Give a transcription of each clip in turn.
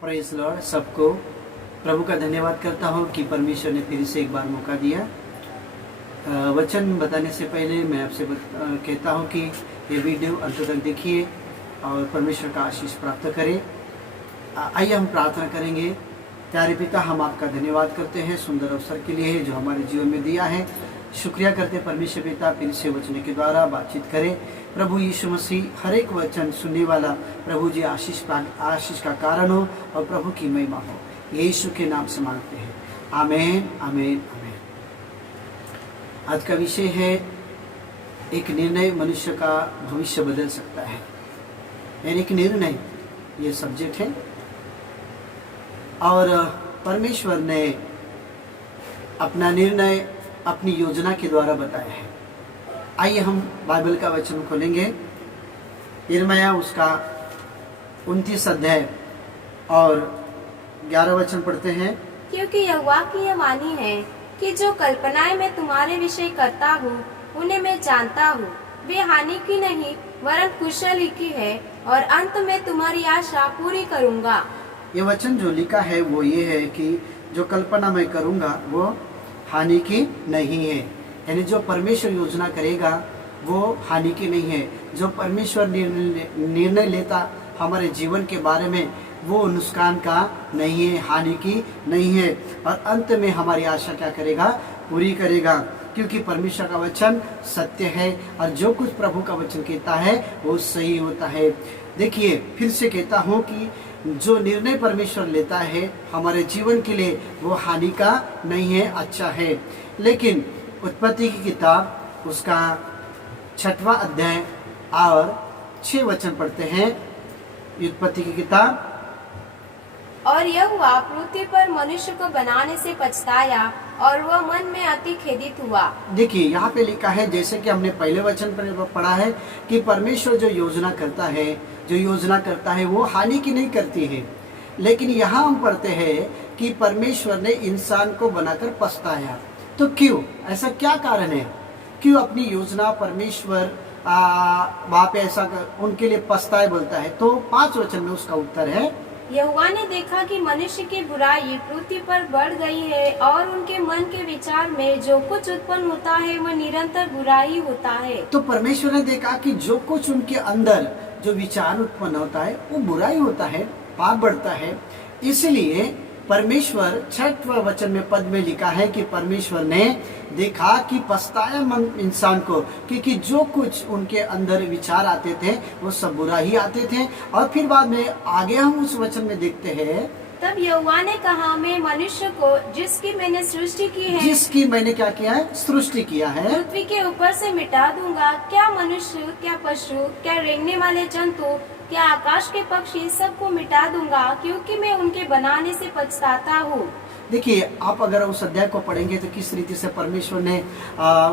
Praise Lord. सबको प्रभु का धन्यवाद करता हूँ कि परमेश्वर ने फिर से एक बार मौका दिया। वचन बताने से पहले मैं आपसे कहता हूँ कि ये वीडियो अंत तक देखिए और परमेश्वर का आशीष प्राप्त करें। आइए हम प्रार्थना करेंगे। प्यारे पिता, हम आपका धन्यवाद करते हैं सुंदर अवसर के लिए जो हमारे जीवन में दिया है। शुक्रिया करते परमेश्वर पिता, फिर से वचन के द्वारा बातचीत करें। प्रभु यीशु मसीह हर एक वचन सुनने वाला प्रभु जी आशीष का कारण हो और प्रभु की महिमा हो। यीशु के नाम से मांगते हैं, आमीन आमीन आमीन। आज का विषय है एक निर्णय मनुष्य का भविष्य बदल सकता है। यानी कि निर्णय, ये सब्जेक्ट है और परमेश्वर ने अपना निर्णय अपनी योजना के द्वारा बताया है। आइए हम बाइबल का वचन खोलेंगे। यिर्मयाह उसका 29 अध्याय और 11 वचन पढ़ते हैं। क्योंकि यहोवा की यह वाणी है कि जो कल्पनाएं मैं तुम्हारे विषय करता हूँ उन्हें मैं जानता हूँ। वे हानि की नहीं वरन कुशल ही की है और अंत में तुम्हारी आशा पूरी करूँगा। ये वचन जो लिखा है वो ये है कि जो कल्पना मैं करूँगा वो हानि की नहीं है। यानी जो परमेश्वर योजना करेगा वो हानि की नहीं है। जो परमेश्वर निर्णय लेता हमारे जीवन के बारे में वो नुकसान का नहीं है, हानि की नहीं है और अंत में हमारी आशा क्या करेगा, पूरी करेगा। क्योंकि परमेश्वर का वचन सत्य है और जो कुछ प्रभु का वचन कहता है वो सही होता है। देखिए, फिर से कहता हूँ कि जो निर्णय परमेश्वर लेता है हमारे जीवन के लिए वो हानि का नहीं है, अच्छा है। लेकिन उत्पत्ति की किताब उसका 6वां अध्याय और 6 वचन पढ़ते हैं। उत्पत्ति की किताब। और यहोवा पृथ्वी पर मनुष्य को बनाने से पछताया और वह मन में अति खेदित हुआ। देखिए, यहाँ पे लिखा है, जैसे कि हमने पहले वचन पर पढ़ा है कि परमेश्वर जो योजना करता है वो हानि की नहीं करती है। लेकिन यहाँ हम पढ़ते हैं कि परमेश्वर ने इंसान को बनाकर पछताया। तो क्यों, ऐसा क्या कारण है, क्यों अपनी योजना परमेश्वर वहाँ पे ऐसा उनके लिए पछताए बोलता है? तो 5 वचन में उसका उत्तर है। यहोवा ने देखा कि मनुष्य की बुराई पृथ्वी पर बढ़ गई है और उनके मन के विचार में जो कुछ उत्पन्न होता है वह निरंतर बुराई होता है। तो परमेश्वर ने देखा कि जो कुछ उनके अंदर जो विचार उत्पन्न होता है वो बुराई होता है, पाप बढ़ता है। इसलिए परमेश्वर 6वें वचन में पद में लिखा है कि परमेश्वर ने देखा कि पछताया मन इंसान को, क्योंकि जो कुछ उनके अंदर विचार आते थे वो सब बुरा ही आते थे। और फिर बाद में आगे हम उस वचन में देखते हैं, तब यहोवा ने कहा, मैं मनुष्य को जिसकी मैंने सृष्टि की है, जिसकी मैंने क्या किया है, सृष्टि किया है, पृथ्वी के ऊपर से मिटा दूंगा। क्या मनुष्य, क्या पशु, क्या रेंगने वाले जंतु, क्या आकाश के पक्षी, सबको मिटा दूंगा, क्योंकि मैं उनके बनाने से पछताता हूँ। देखिए, आप अगर उस अध्याय को पढ़ेंगे तो किस रीति से परमेश्वर ने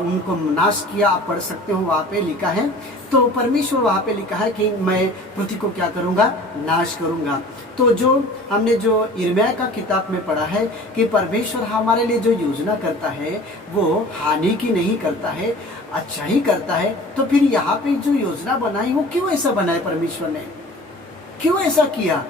उनको नाश किया, आप पढ़ सकते हो। वहाँ पे लिखा है, तो परमेश्वर वहाँ पे लिखा है कि मैं पृथ्वी को क्या करूँगा, नाश करूँगा। तो जो हमने जो यिर्मयाह का किताब में पढ़ा है कि परमेश्वर हमारे लिए जो योजना करता है वो हानि की नहीं करता है, अच्छा ही करता है। तो फिर यहाँ पे जो योजना बनाई वो क्यों ऐसा बनाया, परमेश्वर ने क्यों ऐसा किया?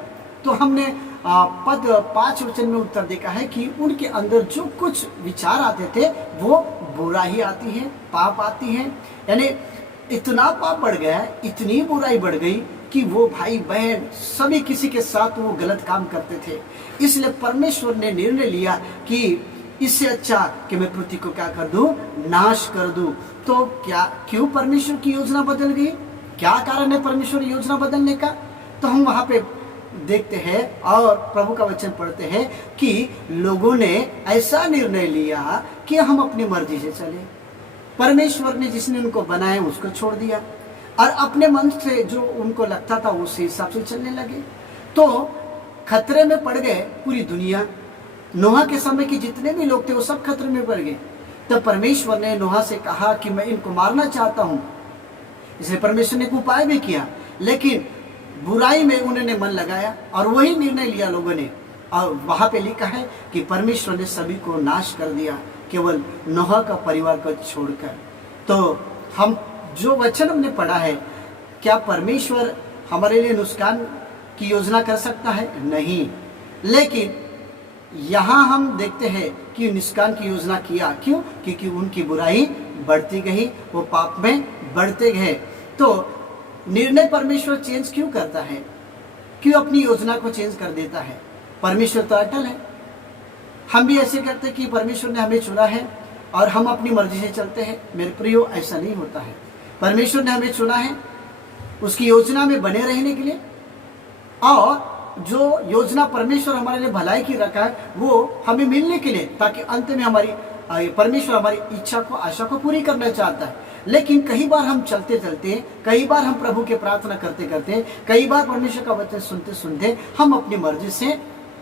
तो हमने पद 5 वचन में उत्तर देखा है कि उनके अंदर जो कुछ विचार आते थे वो बुरा ही आती है, पाप आती है। यानी इतना पाप बढ़ गया, इतनी बुराई बढ़ गई कि वो भाई बहन सभी किसी के साथ वो गलत काम करते थे। इसलिए परमेश्वर ने निर्णय लिया कि इससे अच्छा कि मैं पृथ्वी को क्या कर दूं, नाश कर दूं। तो क्यों परमेश्वर की योजना बदल गई? क्या कारण है परमेश्वर योजना बदलने का? तो हम वहां पे देखते हैं और प्रभु का वचन पढ़ते हैं कि लोगों ने ऐसा निर्णय लिया कि हम अपनी मर्जी से चले। परमेश्वर ने जिसने उनको बनाया उसको छोड़ दिया और अपने मन से जो उनको लगता था उस हिसाब से चलने लगे। तो खतरे में पड़ गए पूरी दुनिया। नोहा के समय के जितने भी लोग थे वो सब खतरे में पड़ गए। तब परमेश्वर ने नोहा से कहा कि मैं इनको मारना चाहता हूँ। इसलिए परमेश्वर ने एक उपाय भी किया, लेकिन बुराई में उन्होंने मन लगाया और वही निर्णय लिया लोगों ने। और वहां पे लिखा है कि परमेश्वर ने सभी को नाश कर दिया, केवल नोहा का परिवार को छोड़कर। तो हम जो वचन हमने पढ़ा है, क्या परमेश्वर हमारे लिए नुकसान की योजना कर सकता है? नहीं। लेकिन यहाँ हम देखते हैं कि निष्काम की योजना किया, क्यों? क्योंकि उनकी बुराई बढ़ती गई, वो पाप में बढ़ते गए। तो निर्णय परमेश्वर चेंज क्यों करता है? क्यों अपनी योजना को चेंज कर देता है? परमेश्वर तो अटल है। हम भी ऐसे करते हैं कि परमेश्वर ने हमें चुना है और हम अपनी मर्जी से चलते हैं। मेरे प्रियो, ऐसा नहीं होता है। परमेश्वर ने हमें चुना है उसकी योजना में बने रहने के लिए, और जो योजना परमेश्वर हमारे लिए भलाई की रखा है वो हमें मिलने के लिए, ताकि अंत में परमेश्वर हमारी इच्छा को, आशा को पूरी करना चाहता है। लेकिन कई बार हम चलते चलते, कई बार हम प्रभु के प्रार्थना करते करते, कई बार परमेश्वर का वचन सुनते सुनते हम अपनी मर्जी से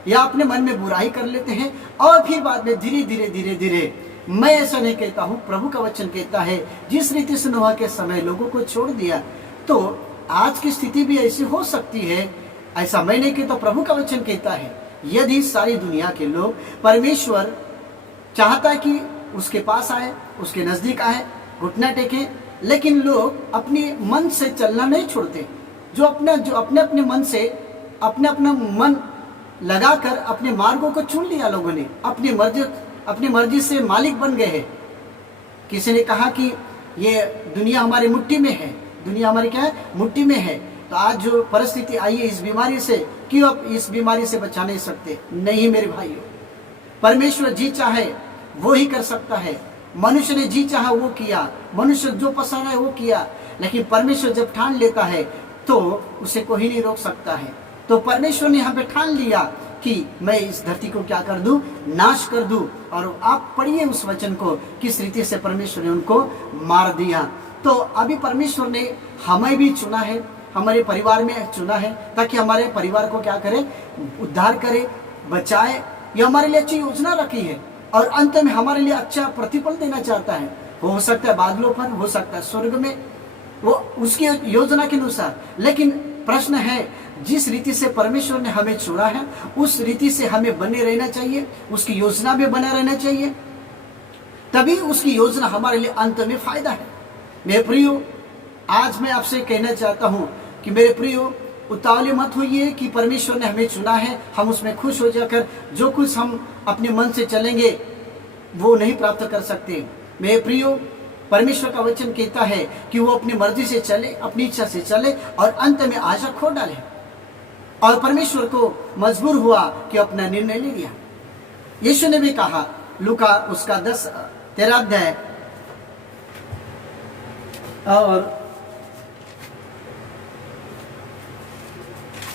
या अपने मन में बुराई कर लेते हैं, और फिर बाद में धीरे धीरे मैं ऐसा नहीं कहता हूँ, प्रभु का वचन कहता है जिस रीति से नोहा के समय लोगों को छोड़ दिया, तो आज की स्थिति भी ऐसी हो सकती है। ऐसा मैं नहीं कहता, प्रभु का वचन कहता है यदि सारी दुनिया के लोग, परमेश्वर चाहता है कि उसके पास आए, उसके नजदीक आए, घुटना टेके, लेकिन लोग अपने मन से चलना नहीं छोड़ते। जो अपने मन से अपना मन लगाकर अपने मार्गों को चुन लिया, लोगों ने अपनी मर्जी से मालिक बन गए हैं। किसी ने कहा कि ये दुनिया हमारी मुट्ठी में है, दुनिया हमारी क्या है? मुट्ठी में है। तो आज जो परिस्थिति आई है इस बीमारी से, क्यों आप इस बीमारी से बचा नहीं सकते? नहीं मेरे भाइयों, परमेश्वर जी चाहे वो ही कर सकता है। मनुष्य ने जी चाहा वो किया, मनुष्य जो पसंद है वो किया, लेकिन परमेश्वर जब ठान लेता है तो उसे कोई नहीं रोक सकता है। तो परमेश्वर ने यहाँ पे ठान लिया कि मैं इस धरती को क्या कर दूं? नाश कर दूं। और आप पढ़िए उस वचन को, किस रीति से परमेश्वर ने उनको मार दिया। तो अभी परमेश्वर ने हमें भी चुना है, हमारे परिवार में चुना है, ताकि हमारे परिवार को क्या करे? उद्धार करे, बचाए। ये हमारे लिए अच्छी योजना रखी है, और अंत में हमारे लिए अच्छा प्रतिफल देना चाहता है। हो सकता है बादलों पर, हो सकता है स्वर्ग में, वो उसकी योजना के अनुसार। लेकिन प्रश्न है, जिस रीति से परमेश्वर ने हमें चुना है उस रीति से हमें बने रहना चाहिए, उसकी योजना में बना रहना चाहिए, तभी उसकी योजना हमारे लिए अंत में फायदा है। मेरे प्रियो, आज मैं आपसे कहना चाहता हूं कि मेरे प्रियो, उतावले मत होइए कि परमेश्वर ने हमें चुना है, हम उसमें खुश हो जाकर जो कुछ हम अपने मन से चलेंगे वो नहीं प्राप्त कर सकते। मेरे प्रियो, परमेश्वर का वचन कहता है कि वो अपनी मर्जी से चले, अपनी इच्छा से चले, और अंत में आशा खो डाले। और परमेश्वर को मजबूर हुआ कि अपना निर्णय ले लिया। यीशु ने भी कहा, लूका उसका 13 अध्याय और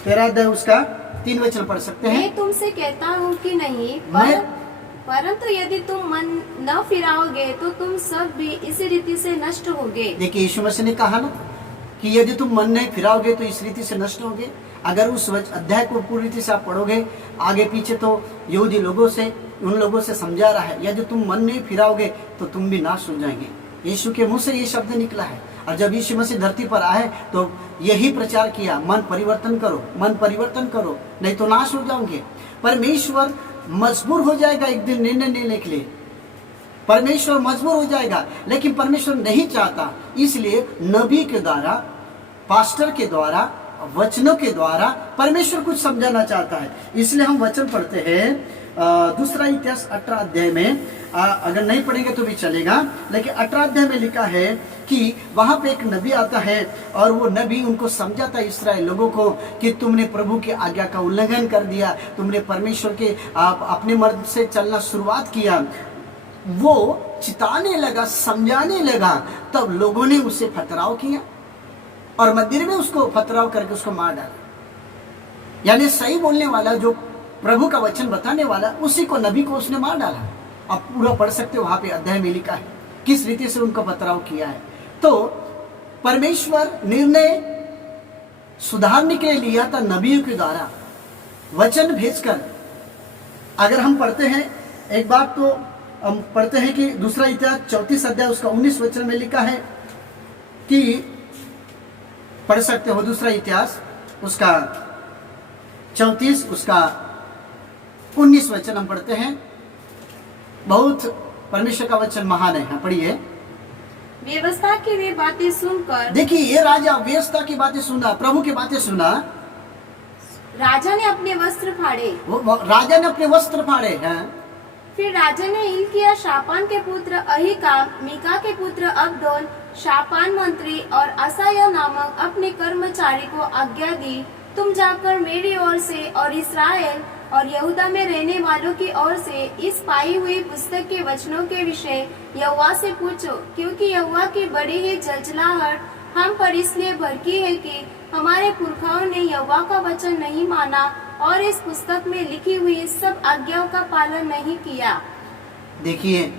13 अध्याय उसका 3 वचन पढ़ सकते हैं। मैं तुमसे कहता हूँ कि नहीं, परंतु यदि तुम मन न फिराओगे तो तुम सब भी इसी रीति से नष्ट होगे। देखिए, यीशु मसीह ने कहा ना कि यदि तुम मन नहीं फिराओगे तो इस रीति से नष्ट होगे। अगर उस अध्याय को पूरी रीति से आप पढ़ोगे आगे पीछे, तो यहूदी लोगों से, उन लोगों से समझा रहा है, यदि तुम मन नहीं फिराओगे तो तुम भी नाश हो जाएंगे। यीशु के मुंह से ये शब्द निकला है। और जब यीशु मसीह धरती पर आए तो यही प्रचार किया, मन परिवर्तन करो, मन परिवर्तन करो, नहीं तो नाश हो जाओगे। परमेश्वर मजबूर हो जाएगा एक दिन निर्णय लेने के लिए, परमेश्वर मजबूर हो जाएगा, लेकिन परमेश्वर नहीं चाहता। इसलिए नबी के द्वारा, पास्टर के द्वारा, वचनों के द्वारा परमेश्वर कुछ समझाना चाहता है। इसलिए हम वचन पढ़ते हैं दूसरा इतिहास 18 अध्याय में। अगर नहीं पढ़ेंगे तो भी चलेगा, लेकिन 18 अध्याय में लिखा है कि वहां पे एक नबी आता है, और वो नबी उनको समझाता है इस्राएल लोगों को कि तुमने प्रभु की आज्ञा का उल्लंघन कर दिया, तुमने परमेश्वर के अपने मर्द से चलना शुरुआत किया। वो चिताने लगा, समझाने लगा, तब लोगों ने उससे पथराव किया और मंदिर में उसको पथराव करके उसको मार डाला। यानी सही बोलने वाला, जो प्रभु का वचन बताने वाला, उसी को, नबी को उसने मार डाला। आप पूरा पढ़ सकते हो, वहां पे अध्याय में लिखा है किस रीति से उनका पथराव किया है। तो परमेश्वर निर्णय सुधारने के लिए लिया था नबियों के द्वारा, वचन भेजकर। अगर हम पढ़ते हैं एक बात, तो हम पढ़ते हैं कि दूसरा इतिहास 34 अध्याय उसका 19 वचन में लिखा है कि, पढ़ सकते हो दूसरा इतिहास उसका 34 उसका 19 वचन हम पढ़ते हैं। बहुत परमेश्वर का वचन महान है। पढ़िए। व्यवस्था की वे बातें सुनकर, देखिए ये राजा व्यवस्था की बातें सुना, प्रभु की बातें सुना, राजा ने अपने वस्त्र फाड़े। राजा ने अपने वस्त्र फाड़े हैं। फिर राजा ने इल्किया शापान के पुत्र अहीकाम, मीका के पुत्र अब्दोन, शापान मंत्री और असाया नामक अपने कर्मचारी को आज्ञा दी, तुम जाकर मेरी ओर से और इस्राएल और यहूदा में रहने वालों की ओर से इस पाई हुई पुस्तक के वचनों के विषय यहोवा से पूछो, क्योंकि यहोवा की बड़ी ही जलजलाहट हम पर इसलिए भड़की है कि हमारे पुरखाओं ने यहोवा का वचन नहीं माना और इस पुस्तक में लिखी हुई सब आज्ञाओं का पालन नहीं किया। देखिए,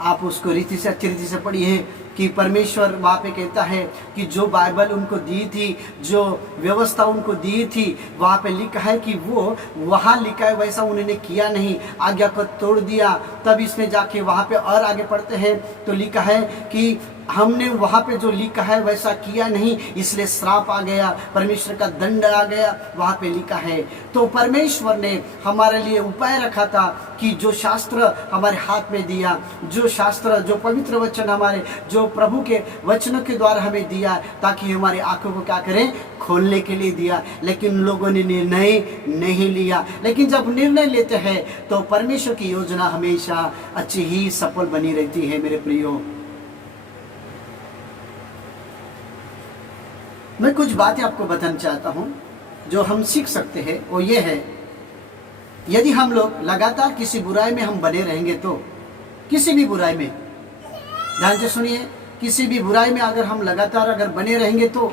आप उसको रीति से अच्छी रीति से पढ़िए कि परमेश्वर वहाँ पे कहता है कि जो बाइबल उनको दी थी, जो व्यवस्था उनको दी थी, वहाँ पे लिखा है कि वो वहाँ लिखा है वैसा उन्होंने किया नहीं, आज्ञा को तोड़ दिया। तब इसमें जाके वहाँ पे और आगे पढ़ते हैं तो लिखा है कि हमने वहाँ पे जो लिखा है वैसा किया नहीं, इसलिए श्राप आ गया, परमेश्वर का दंड आ गया, वहाँ पे लिखा है। तो परमेश्वर ने हमारे लिए उपाय रखा था कि जो शास्त्र हमारे हाथ में दिया, जो शास्त्र, जो पवित्र वचन हमारे, जो प्रभु के वचनों के द्वारा हमें दिया, ताकि हमारी आंखों को क्या करें, खोलने के लिए दिया। लेकिन लोगों ने निर्णय नहीं लिया। लेकिन जब निर्णय लेते हैं तो परमेश्वर की योजना हमेशा अच्छी ही सफल बनी रहती है। मेरे प्रियो, मैं कुछ बातें आपको बताना चाहता हूं जो हम सीख सकते हैं। वो ये है, यदि हम लोग लगातार किसी बुराई में हम बने रहेंगे तो, किसी भी बुराई में, ध्यान से सुनिए, किसी भी बुराई में अगर हम लगातार अगर बने रहेंगे तो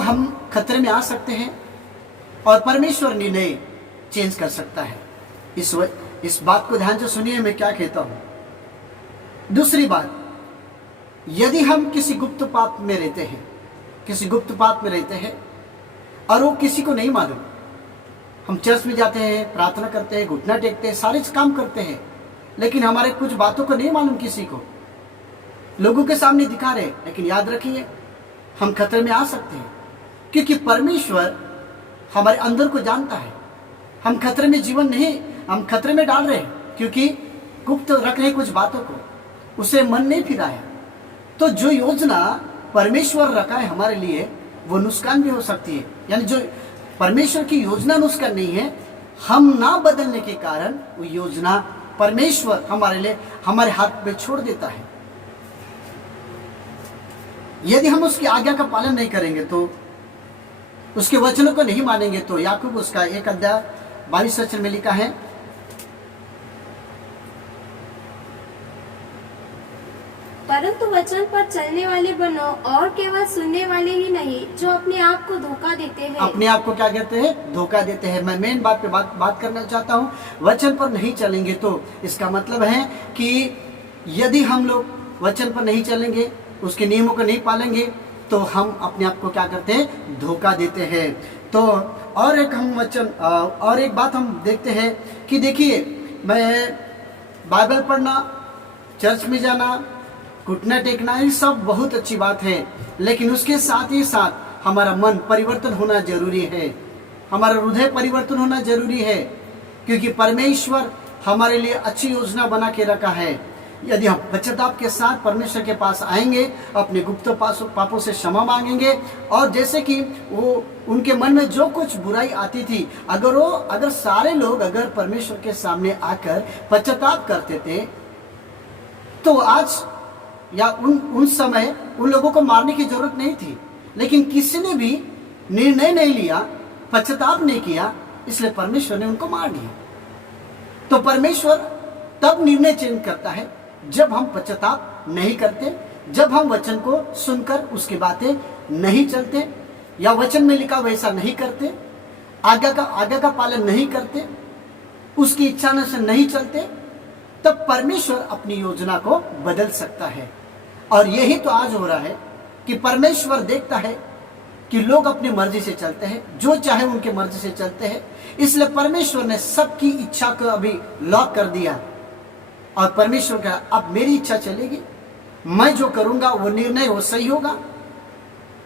हम खतरे में आ सकते हैं और परमेश्वर निर्णय चेंज कर सकता है। इस बात को ध्यान से सुनिए, मैं क्या कहता हूं। दूसरी बात, यदि हम किसी गुप्त पाप में रहते हैं, किसी गुप्त पाप में रहते हैं और वो किसी को नहीं मालूम, हम चर्च में जाते हैं, प्रार्थना करते हैं, घुटना टेकते हैं, सारे काम करते हैं, लेकिन हमारे कुछ बातों को नहीं मालूम, किसी को लोगों के सामने दिखा रहे, लेकिन याद रखिए हम खतरे में आ सकते हैं, क्योंकि परमेश्वर हमारे अंदर को जानता है। हम खतरे में जीवन नहीं, हम खतरे में डाल रहे हैं क्योंकि गुप्त रख रहे कुछ बातों को, उसे मन नहीं फिराया। तो जो योजना परमेश्वर रखा है हमारे लिए, वो नुकसान भी हो सकती है। यानी जो परमेश्वर की योजना नुकसान नहीं है, हम ना बदलने के कारण वो योजना परमेश्वर हमारे लिए, हमारे हाथ में छोड़ देता है। यदि हम उसकी आज्ञा का पालन नहीं करेंगे तो, उसके वचनों को नहीं मानेंगे तो, याकूब उसका 1 अध्याय 22 वचन में लिखा है, परंतु वचन पर चलने वाले बनो और केवल सुनने वाले ही नहीं, जो अपने आप को धोखा देते हैं। अपने आप को क्या कहते हैं, धोखा देते हैं। मैं मेन बात पे बात करना चाहता हूँ। वचन पर नहीं चलेंगे तो इसका मतलब है कि यदि हम लोग वचन पर नहीं चलेंगे, उसके नियमों को नहीं पालेंगे, तो हम अपने आप को क्या करते हैं, धोखा देते हैं। तो और एक बात हम देखते हैं कि देखिए, मैं बाइबल पढ़ना, चर्च में जाना, घुटना टेकना, ये सब बहुत अच्छी बात है, लेकिन उसके साथ ही साथ हमारा मन परिवर्तन होना जरूरी है, हमारा हृदय परिवर्तन होना जरूरी है, क्योंकि परमेश्वर हमारे लिए अच्छी योजना बना के रखा है। यदि हम पश्चाताप के साथ परमेश्वर के पास आएंगे, अपने गुप्त पापों से क्षमा मांगेंगे, और जैसे कि वो उनके मन में जो कुछ बुराई आती थी, अगर सारे लोग अगर परमेश्वर के सामने आकर पश्चाताप करते थे, तो आज या उन समय उन लोगों को मारने की जरूरत नहीं थी। लेकिन किसी ने भी निर्णय नहीं लिया, पश्चाताप नहीं किया, इसलिए परमेश्वर ने उनको मार दिया। तो परमेश्वर तब निर्णय चेंज करता है जब हम पश्चाताप नहीं करते, जब हम वचन को सुनकर उसकी बातें नहीं चलते, या वचन में लिखा वैसा नहीं करते, आज्ञा का पालन नहीं करते, उसकी इच्छा से नहीं चलते, तब परमेश्वर अपनी योजना को बदल सकता है। और यही तो आज हो रहा है कि परमेश्वर देखता है कि लोग अपनी मर्जी से चलते हैं, जो चाहे उनके मर्जी से चलते हैं, इसलिए परमेश्वर ने सबकी इच्छा को अभी लॉक कर दिया। और परमेश्वर का अब मेरी इच्छा चलेगी, मैं जो करूंगा वो निर्णय वो सही होगा।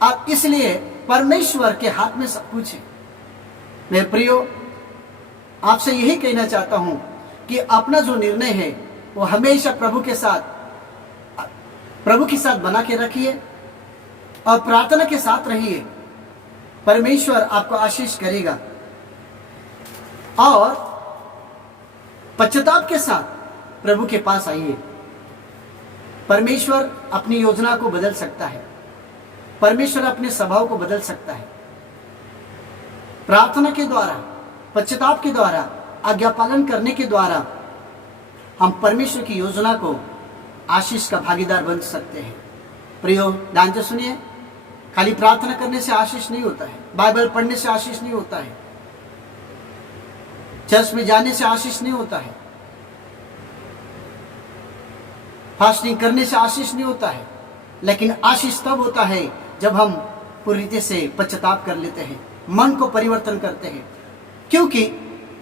अब इसलिए परमेश्वर के हाथ में सब कुछ है। मेरे प्रियो, आपसे यही कहना चाहता हूं कि अपना जो निर्णय है वो हमेशा प्रभु के साथ बना के रखिए और प्रार्थना के साथ रहिए। परमेश्वर आपको आशीष करेगा। और पश्चाताप के साथ प्रभु के पास आइए। परमेश्वर अपनी योजना को बदल सकता है, परमेश्वर अपने स्वभाव को बदल सकता है। प्रार्थना के द्वारा, पश्चाताप के द्वारा, आज्ञा पालन करने के द्वारा हम परमेश्वर की योजना को आशीष का भागीदार बन सकते हैं। प्रियो, ध्यान से सुनिए, खाली प्रार्थना करने से आशीष नहीं होता है, बाइबल पढ़ने से आशीष नहीं होता है, चर्च में जाने से आशीष नहीं होता है, फास्टिंग करने से आशीष नहीं होता है। लेकिन आशीष तब होता है जब हम पूरी रीति से पश्चाताप कर लेते हैं, मन को परिवर्तन करते हैं। क्योंकि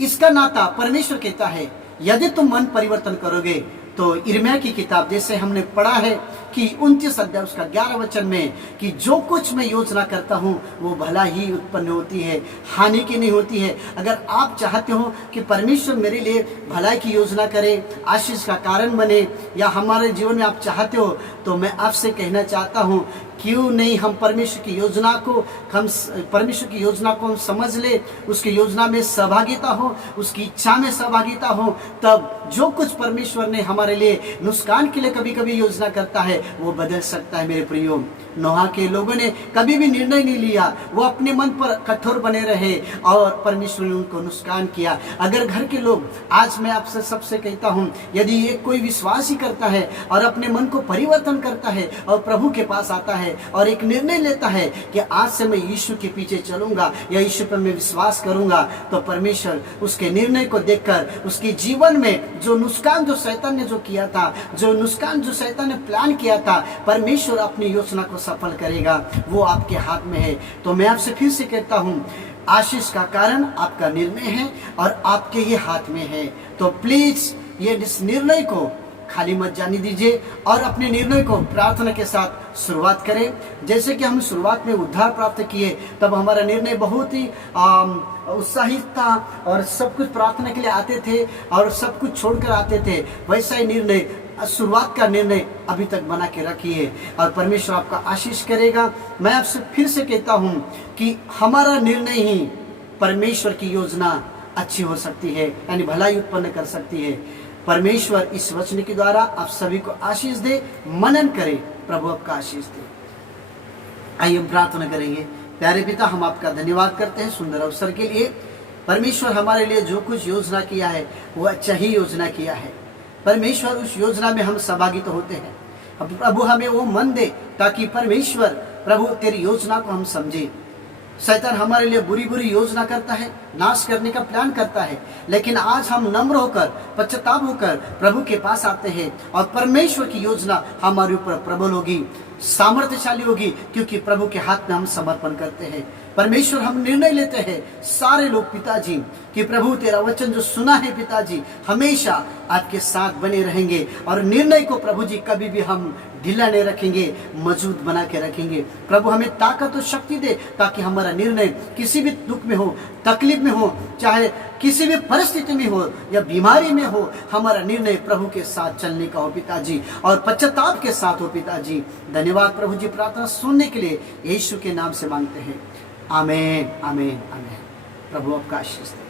इसका नाता परमेश्वर कहता है, यदि तुम मन परिवर्तन करोगे तो यिर्मयाह की किताब जैसे हमने पढ़ा है कि 29 अध्याय उसका 11 वचन में कि जो कुछ मैं योजना करता हूँ वो भला ही उत्पन्न होती है, हानि की नहीं होती है। अगर आप चाहते हो कि परमेश्वर मेरे लिए भलाई की योजना करे, आशीष का कारण बने, या हमारे जीवन में आप चाहते हो, तो मैं आपसे कहना चाहता हूँ, क्यों नहीं हम परमेश्वर की योजना को हम समझ ले, उसकी योजना में सहभागिता हो, उसकी इच्छा में सहभागिता हो। तब जो कुछ परमेश्वर ने हमारे लिए नुकसान के लिए कभी कभी योजना करता है वो बदल सकता है। मेरे प्रियो, नोहा के लोगों ने कभी भी निर्णय नहीं लिया, वो अपने मन पर कठोर बने रहे और परमेश्वर ने उनको नुकसान किया। अगर घर के लोग, आज मैं आपसे सबसे कहता हूँ, यदि ये कोई विश्वास ही करता है और अपने मन को परिवर्तन करता है और प्रभु के पास आता है और एक निर्णय लेता है कि आज से मैं यीशु के पीछे चलूंगा या यीशु पर मैं विश्वास करूंगा, तो परमेश्वर उसके निर्णय को देखकर उसके जीवन में जो नुकसान जो शैतान ने जो किया था, जो नुकसान जो शैतान ने प्लान किया था, परमेश्वर अपनी योजना को सफल करेगा। वो आपके हाथ में है। तो मैं आपसे फिर से कहता हूँ, आशीष का कारण आपका निर्णय है और आपके ही हाथ में है। तो प्लीज ये इस निर्णय को खाली मत जाने दीजिए और अपने निर्णय को प्रार्थना के साथ शुरुआत करें। जैसे कि हम शुरुआत में उद्धार प्राप्त किए, तब हमारा निर्णय बहुत ही उत्साहित था और सब कुछ प्रार्थना के लिए आते थे और सब कुछ छोड़कर आते थे। वैसा ही निर्णय, शुरुआत का निर्णय अभी तक बना के रखिए और परमेश्वर आपका आशीष करेगा। मैं आपसे फिर से कहता हूँ कि हमारा निर्णय ही परमेश्वर की योजना अच्छी हो सकती है, यानी भलाई उत्पन्न कर सकती है। परमेश्वर इस वचन के द्वारा आप सभी को आशीष दे, मनन करें, प्रभु आपका आशीष दे। आइए हम प्रार्थना करेंगे। प्यारे पिता, हम आपका धन्यवाद करते हैं सुंदर अवसर के लिए। परमेश्वर हमारे लिए जो कुछ योजना किया है वो अच्छा ही योजना किया है। परमेश्वर उस योजना में हम सहभागी तो होते हैं। अब प्रभु हमें वो मन दे ताकि परमेश्वर प्रभु तेरी योजना को हम समझे। शैतान हमारे लिए बुरी बुरी योजना करता है, नाश करने का प्लान करता है, लेकिन आज हम नम्र होकर, पश्चाताप होकर प्रभु के पास आते हैं और परमेश्वर की योजना हमारे ऊपर प्रबल होगी, सामर्थ्यशाली होगी, क्योंकि प्रभु के हाथ में हम समर्पण करते हैं। परमेश्वर, हम निर्णय लेते हैं सारे लोग पिताजी कि प्रभु तेरा वचन जो सुना है पिताजी, हमेशा आपके साथ बने रहेंगे और निर्णय को प्रभु जी कभी भी हम ढीला नहीं रखेंगे, मजबूत बना के रखेंगे। प्रभु हमें ताकत और शक्ति दे ताकि हमारा निर्णय किसी भी दुख में हो, तकलीफ में हो, चाहे किसी भी परिस्थिति में हो या बीमारी में हो, हमारा निर्णय प्रभु के साथ चलने का हो पिताजी और पश्चाताप के साथ हो पिताजी। धन्यवाद प्रभु जी, प्रार्थना सुनने के लिए यीशु के नाम से मांगते हैं। आमीन, आमीन, आमीन। प्रभु आपका आशीष दे।